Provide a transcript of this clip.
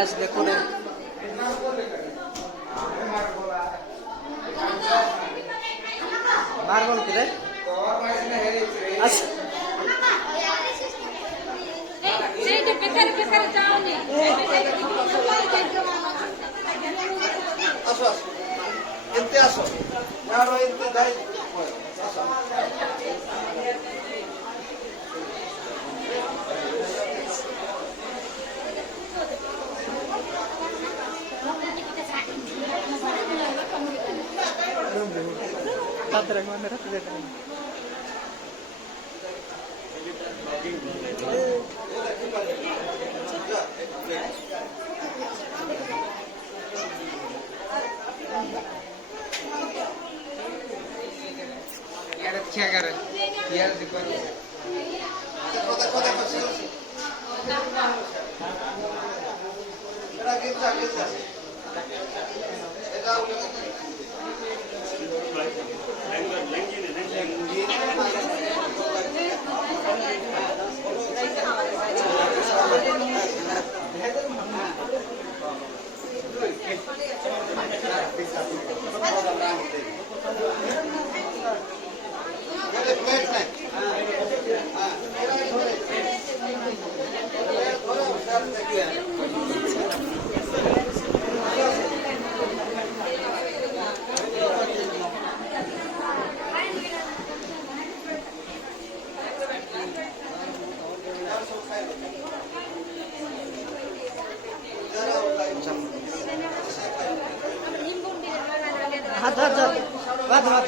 আসলে করে মার্বল করে আসো আসো এতে আসো আরো এতে যাই আসো তাতে রাখবেন রাতে যেটা क्या कर यार देखो কথা কথা কথা এটা গেছে গেছে এটা हाथ हाथ हाथ